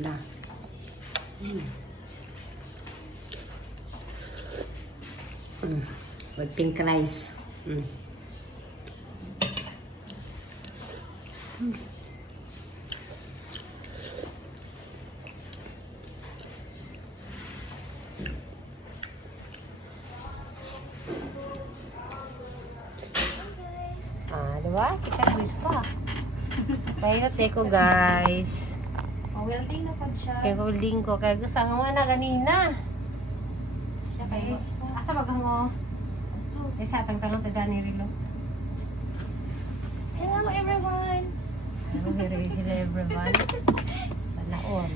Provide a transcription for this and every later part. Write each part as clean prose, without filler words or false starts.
Wala. With pink rice. Diba? Sikat guys pa. Pahilot ko guys. Welding na pag siya. Kaya welding ko. Kaya gusto nga na ganina. Siya kayo. Asa bagang mo? Ay sa atang tanong sa Danny Rilo. Hello everyone! Hello everyone. Panaon.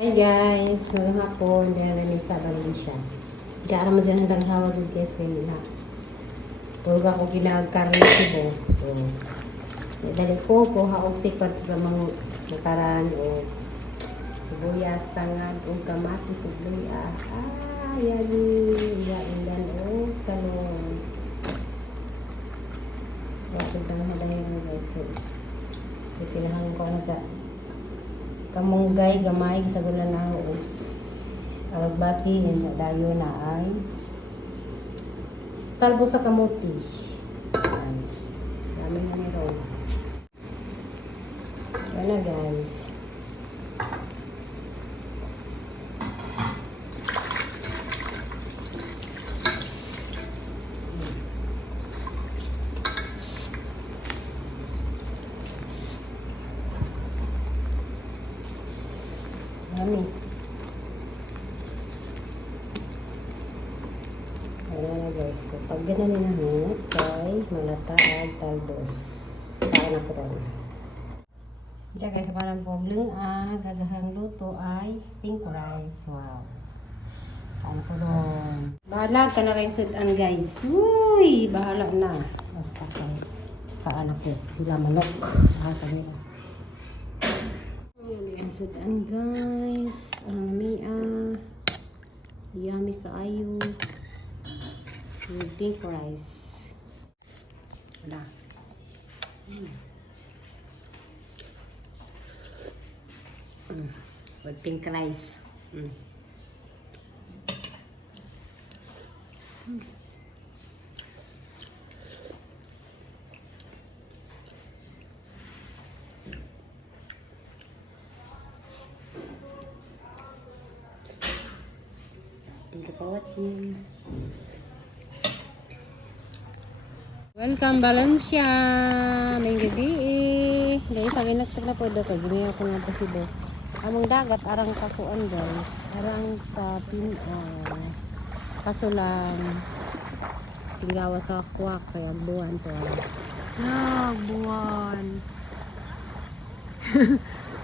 Hi guys, magandang hapon. Dahil na may sabarin siya. Di ara mo dyan hanggang hawa dyan guys ngayon ha. Tulog ako ginagkaroon ng sibo. So, dali ko haog sipat sa mga nakaran o sibuyas, tangad, o kamatis, sibuyas. Yani, yan o talong. Bakit lang halahin mo guys. So, ipinahan ko na sa kamunggay gamay sa gula na alagbati yan dayo na ay talbo sa kamuti. Dami na meron. Yan na guys. Dami. Ayan na guys. So, pag ganun na hangat, kay malataag talbos. Kain ako rin. Diyan guys, parang pogling gagahang luto ay pink rice. Wow. Kain ko rin. Bahala ka na rin sudan guys. Uy, bahala na. Basta kay kaan ako. Sila manok. Kanila. Ayan sudan guys. Ang namia. Yummy kaayo. With pink rice. Wala. With pink rice. Thank you for watching. Welcome Valencia. May gabi guys, ang inaktak na po doon. Gini ako ng pasibo. Among dagat, arang kakuan guys. Arang kapinan. Kaso lang, tinggawa sa kwak. Kaya buwan to. Buwan.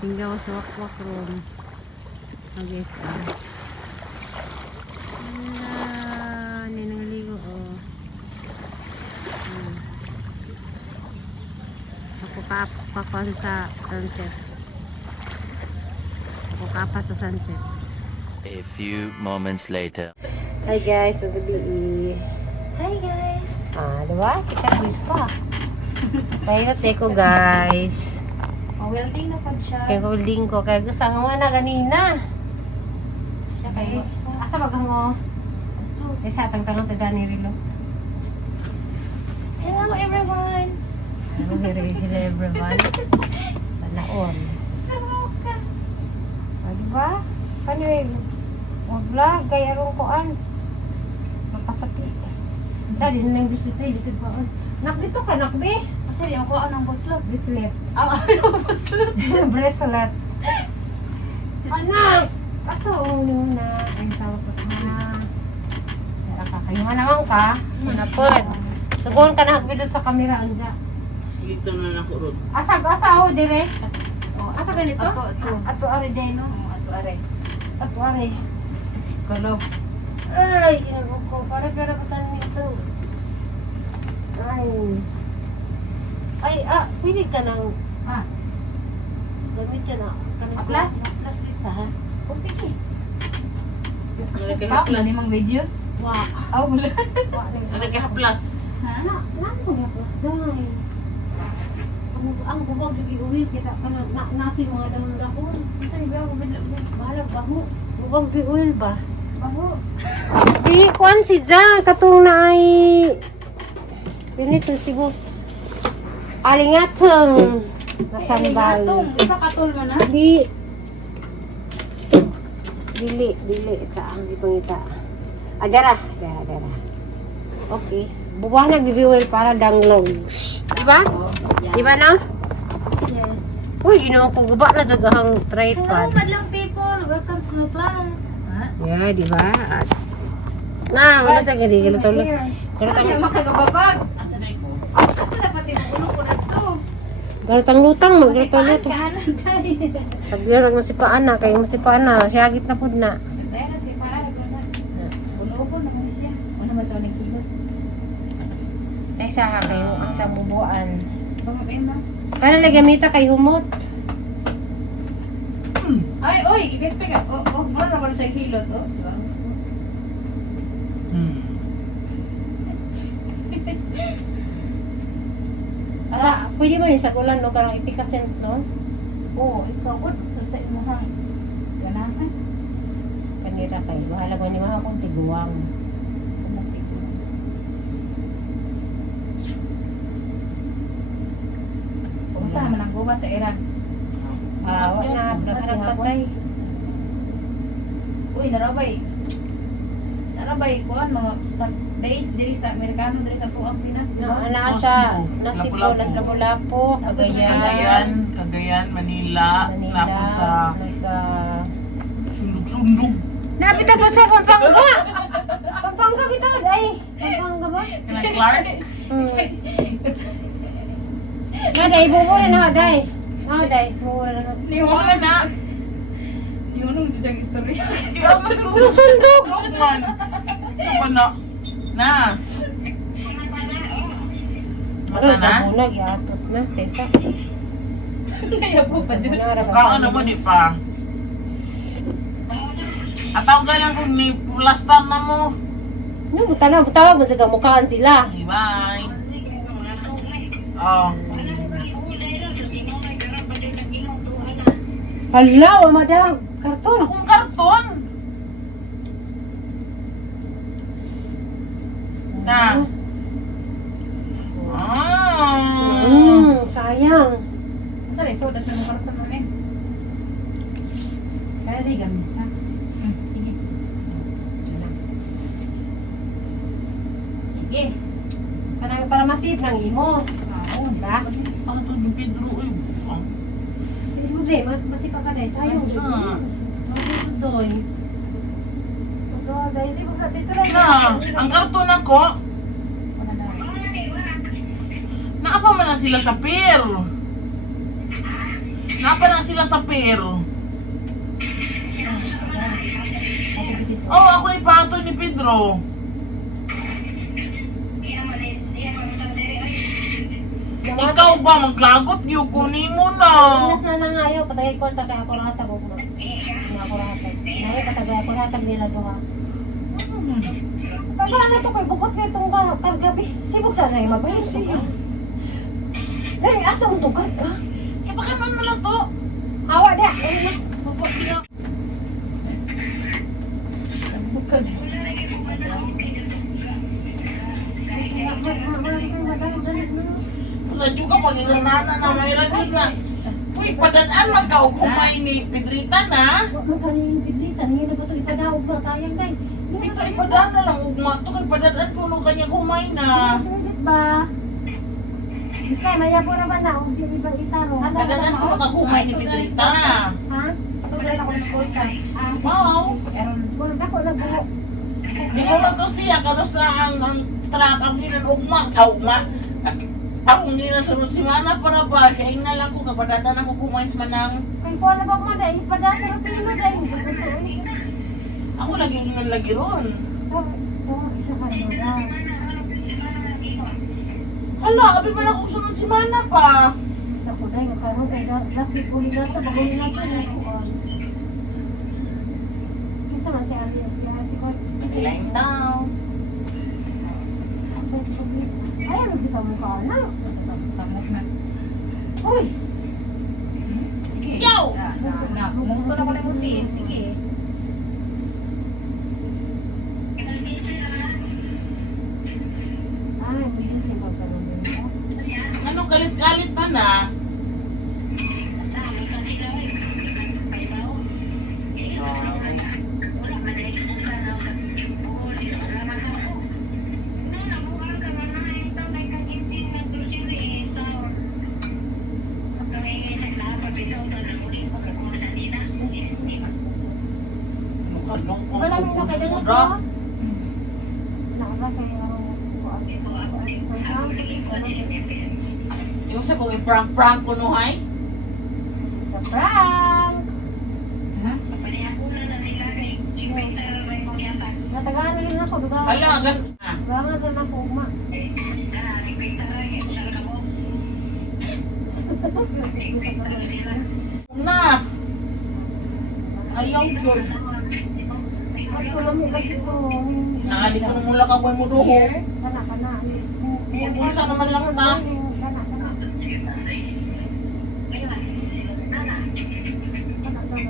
Tinggawa sa kwak ron. Guys, ninangligo ako kapan sa sunset. Ako kapa sa sunset. A few moments later. Hi guys, so gabi. Hi guys! Diba? Sikat guys pa. Pahilot ko guys. Welding na pag siya. Kaya welding ko. Kaya gusto nga na ganina. Siya kayo. Asa bagang mo? Ay sa atang tanong sa Danny Rilo. Hello everyone! Hello everyone. Panaon. Diba? Paano yun? Mag-vlog, kaya arong koan. Mapasapi. Dali na yung bislit pa. Nak dito ka, nakbe? Kasi di ako anong buslot. Bislit. Anong buslot? Bracelet. Anak! Ato, na. Ay, sawa ko na. Kakayungan naman ka. Manapod. Sugon ka na hagbidot sa kamera anja. Dito na ako ron. Asag, asa ho, dire. Oh, Asa ganito? Ato. Ato are day no. Ato are. Ato are. Kulob. Ay, ginagawa ko. Para patan ito. Ay. Ay, pili ka ng gamit ka na. Aplas? Aplas with sa ha? O sige. Nalagay Pa, haplas. mani mang videos. Wah. Aw, wala. Nalagay haplas. Ha? Nang ko niya plus dahil. Ang bubag yung iuwi kita ka na natin mga daon dahon. Saan ba ako Balag ba mo? Bubag oil ba? Baho. Di, kuan si Jan, katong na ay... Pinit yung sigo. Alingatong. Nagsambal. Iba katol man ha? Di. Dili. Saan itong ita? Dara. Okay. Bubuha nagbibiwil para danglog. Diba? Diba na? Yes. Uy, ginawa ko. Guba na jagahang Hello, tripod. madlang people. Welcome to the vlog. Ha? Yeah, diba? Na, wala sa gini. Galutulog. Ano yung makagababag? Ito dapat yung ulo ko na ito. Galutang-lutang. Masipaan Maglutulog. ka na dahil. Sabihan, masipaan na. Kaya masipaan na. Siyagit na po na. Dahil na sipaan. Ulo ko na kung siya. Ano ba ito naghihot? Ay, sa kayo ang sa bubuan. Baka may ma. Para lagamita kay humot. Ay, oy! Ibigpig ka. Mura naman siya hilot. Diba? Pwede ba yung sagulan no? Karang ipikasent no? Oo, ikaw. Sa imuhang ganahan. Kanira kayo. Bahala ko ni mga kong tiguang. Kumusta naman ang gubat sa Iran? Wala na. Nagpatay. Uy, narabay. Narabay, kuhan, mga sa base diri sa Amerikano, diri sa tuang Pinas. Nasa Cebu, nasa Lapu-Lapu, Cagayan, Manila, lapon sa nasa... sundog-sundog. Napit na pa sa Pampanga! Pampanga kita, ay! Pampanga ba? Kanang Clark. Day, bubura na, day. Day, bubura na. Wala na. Yunong sa siyang istorya. Isa pa sundog. Man. Saan na? Na. Mata na? Bunag, yatot na, Tessa. Kaya ko pa dyan. Kaan naman di pa. Ataw ka lang kung ni plastar na mo. Butawa mo sa mukhaan sila. Bye. Oh. Hala, madam. Karton. Akong karton. Na. Sayang. Sorry, so that's ang karton mo eh. Kaya di gamit ha. Sige. Sige. Para masip ng imo. Oo, Diba? Ano to yung Pedro? Uy. Ismo de, masip ka dahil. Sayang. Asa? Masip doy. Dahil sipag sa dito lang. Na. Ang karton ako. wala na. Naapa man na sila sa pier. Naapa na sila sa pier. Oh, ako ipato ni Pedro. Ikaw ba maglagot? Yung kunin mo na. Inas na na nga yun. Patagay ko kaya ako rahatag mo. Mga ako rahatag. Ngayon patagay ako rahatag nila to ha. Tagaan na to kay bukot kay itong kargabi. Sibog sana yung mabayin siya. Dahil asa ang tugat ka? Eh, baka naman mo lang to. Awa da! Baba, diya. Bukag. Wala juga mag-inganana na may ragid na. Uy, padadaan mag ka og humay ni Pedrita na. Magkano yung piblitan? Hindi na ba ito ipadaog ba? Sayang day. Ito ipadaan na lang ugma to kay padadaan ko nung kanyang humay na. Pilit ba? Ikay, maya po naman na. Huwag yung ibang itaro. Padadaan ko nakahumay ni Pedrita. Ha? Sudan ako sa school sa. Wow. Aron. Burot ako nagbuo. Di mo man to siya kano sa ang truck ang ginan ugma. Ugma. Ako hindi na sunod si Mana para ba? Kaya na lang ko, kapadadan ako kumain sa manang. Kay ko na ba man dahil padasa sa sino dahil. Ako lagi ingnan lagi ron. Isa ka na. Hala, abi ba na kung sunod si Mana pa? Ako dahil karon kay dati ko ni data bagay na to. Kita man si Ali si ko. Lying down. Ay, ano bisa mo ka na? Samok na. Uy, Sige. Yo! Pumunto na ko lang utiin. Sige. ay, hindi siya pagkaroon. Ano galit-galit ba na? Kanong Wala mo kung kay dala kuda. ko. Nakaba kay Yung sa kung i-prank-prank ko no hay? sa prank. Ha? Natagaan rin ako, duga. Hala, gan... Ah, Gangan rin ako, uma. na! Ayaw yun. At wala mo kasi ko. Nakali ko mula ka mo duho. Here. Kana, kana. Unsa naman lang ta? Kana, kana. Kana, kana.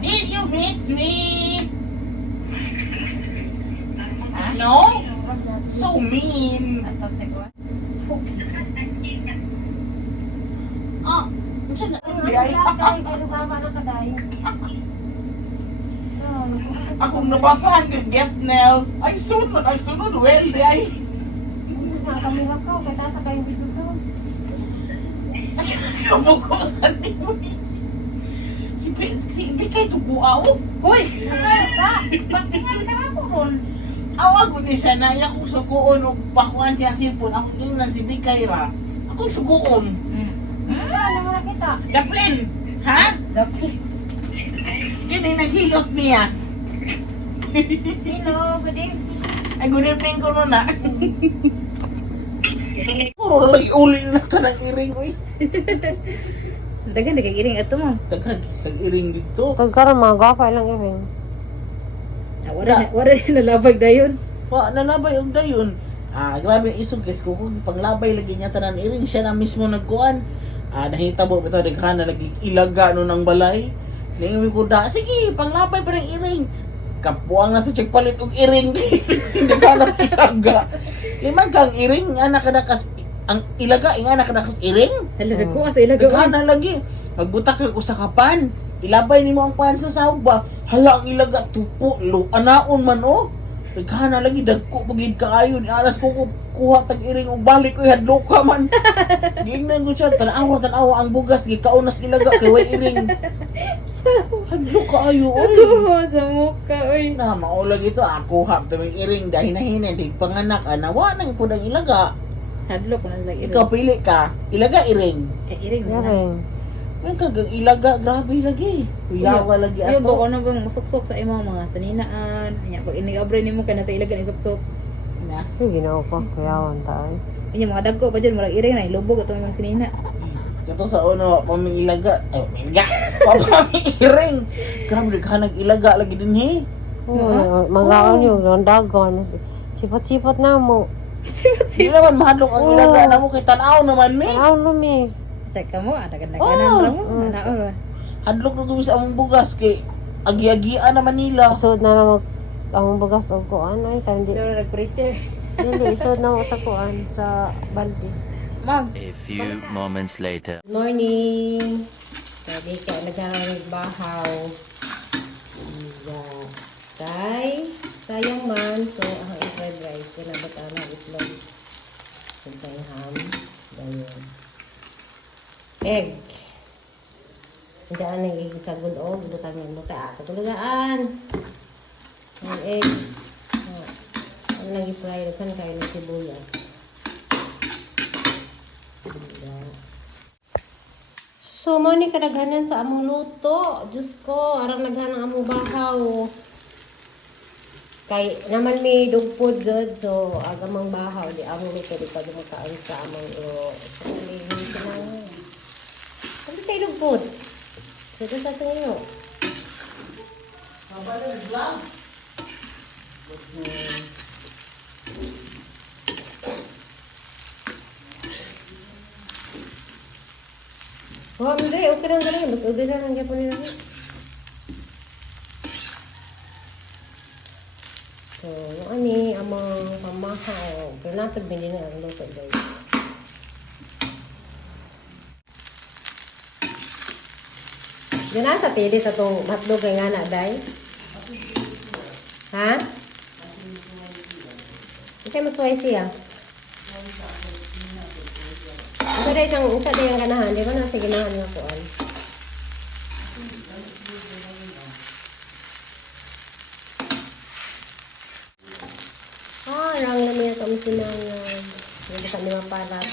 Did you miss me? Ha? No? So mean. Ato sa ko. Ah, unsa na? Ay, Ay, kay dugama na kaday. akong nabasahan yung get nail. Ay, sunod. Ay, sunod. Well, di ay. Kami lang ko, kaya sa kayong video ko. Kabukusan ni mo. Si Ibikay tuguaw. Hoy! Patingal ka ako ron. Awag ko ni siya na iya kong suguon o pakuan siya sipon. Ako tingnan si Bikay ra. Ako suguon. Ano mo nakita? Daplin! Ha? Dapat. Kini naghilot niya. Hello, good evening. Ay, good evening ko nun na. Puro lagi uli na ka ng iring, uy. Dagan nagagiring ato mo. Daghan sa iring dito. Pagkaroon mga gwapa lang iring. Wala na nalabag dayon. Wa, nalabay og dayon. Ah, grabe yung isog guys ko. Kung paglabay lagi niya tanan iring, siya na mismo nagkuan. Ah, nahitabo bitaw daghan na lagi ilaga no ng balay. Ningawi ko da, sige, panglabay pa ng iring. Kapuang na sa check palit og iring. Daghan na sa ilaga. Limang kang iring, anak kadakas ang ilaga, anak kadakas iring. Hala nagkuha sa ilaga. Daghan na lagi. Magbutak kag usa ka pan. Ilabay nimo ang pan sa sahog ba? Hala ang ilaga tupo, anaon man oh. Daghan na lagi dagko pagid kaayo ni aras ko kuha tag iring og balik ko hadlok ka man. Gingnan ko siya tan-awa ang bugas gikaon nas ilaga kay way iring. Hadlok kaayo oy. Sa mukha, oy. Na maulag ito ako hap tuming iring dahil hinahin di panganak anawa nang pud ang ilaga. Hadlok na lang iring. Ikaw pili ka, ilaga iring. Iring na lang. Ay kagang ilaga grabe lagi. Uyawa lagi Yo ba ato. ano bang musuksok sa imong mga saninaan? Anya pag inigabray nimo kana ta ilagan isuksok. Na. Yung ginawa ko, kuyawan tayo. Anya mga dagko pa dyan murag iring na ilubog atong imong sinina. Ito sa uno, paming ilaga. Ay, ilaga. Paming iring. Grabe naghanag ilaga lagi din he. Mga ano yung dagon. Sipot-sipot na mo. Di naman mahadlok ang ilaga na mo kay tanaw naman me. Ano mi? Sa kamo adagan-daganan Oh. ra mo. Ana Hadlok na gumis among bugas kay agi-agian naman nila. Isod na lang ang bugas o kuan ay kandi. Pero nag-freezer. Dili isod na mo sa kuan sa balde. Ma'am, A few moments later. Morning. Sabi ka nagbahaw. Kay sayang man so ang fried rice kinabot ang itlog. Kuntay ham. Dayon. Egg. Daan na igisagod o, gibutan niya mo tayo sa tulugaan. Ang egg. Ang lagi fry kan kayo ng sibuyas. So, mo ni kadaghanan sa among luto. Diyos ko, arang naghanang among bahaw. Kay naman may dugpod good, so agamang bahaw. Di among luto, di pa dumakaan sa among iro. So, may sinang. Ano tayo dugpod? Dito sa tuyo. Mabalik lang. Oh, hindi. Okay lang ganun. Mas ube na lang kaya po nila. So, yung ani, amang pamahaw. Pero natag din na ang luto, guys. Ganaan sa tili sa itong hotdog kay nga na, day? Ha? Kasi masway siya. Isa day ang ganahan. Di ba nasa ganahan nga po ay? Rang naman yung kami sinangag. Hindi kami maparat.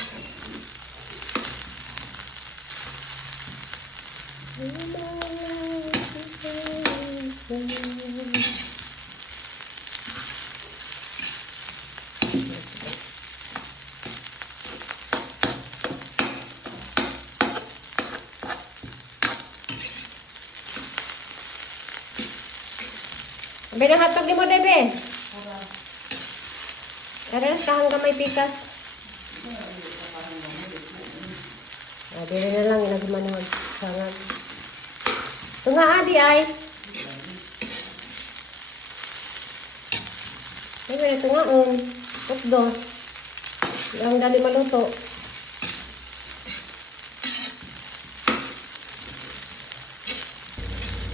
Abay na hotdog ni mo, Debe. Karalas kahang gamay pikas. Dili na lang inagumanahon. Sangag. Tunga adi ay. Ay, may tungaon. Hotdo. Ang dali maluto.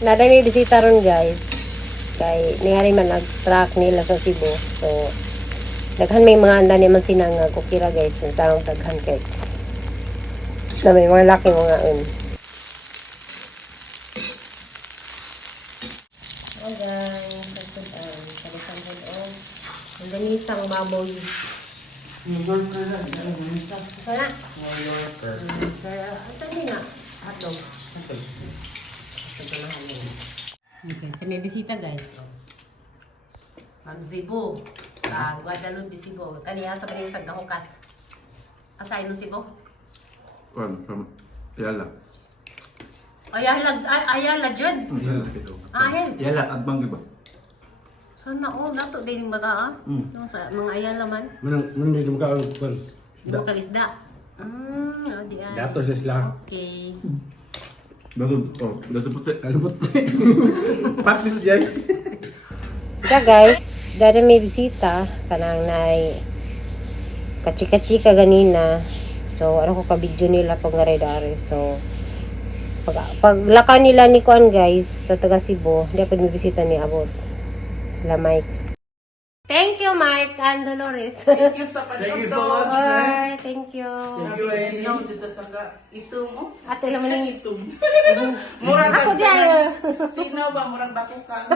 Naday may bisita ron, guys. Kay ningari man nag-track nila sa Cebu. So, daghan may mga anda naman sinangag. Kukira, guys. Nagtawang daghan kay na may mga laki mga Oh, guys. Kalisan ko doon. Angganisang baboy. Sana? Saan din na? Hotdog. Okay, so may bisita, guys. Ma'am Cebu. Guadalupe Cebu. Kaniya sa panisag na hukas. Asay mo Cebu? From Yala. Ayala, Jud. Yala ito. Yes. Yala at Banggi ba? Sana dato din yung bata, ah. No, sa mga ayala man. Manang hindi mo ka Di mo kalisda. Di ay. datos na sila. Okay. Dato puti. Kalubot. Patis dyan. Diya, guys, dahil may bisita, kanang nai kachika-chika ganina. So, ano ko ka-video nila pag ngaray-dari. So, paglaka nila ni Kuan, guys, sa taga Cebu, hindi pa may bisita ni Abot. Sila Mike. Thank you, Mike and Dolores. Thank you so much. Bye. Thank you. Sinaw dito sa ito mo. Ate naman yung Ito. Murag ako diyan. Sinaw ba? Murag bako ka.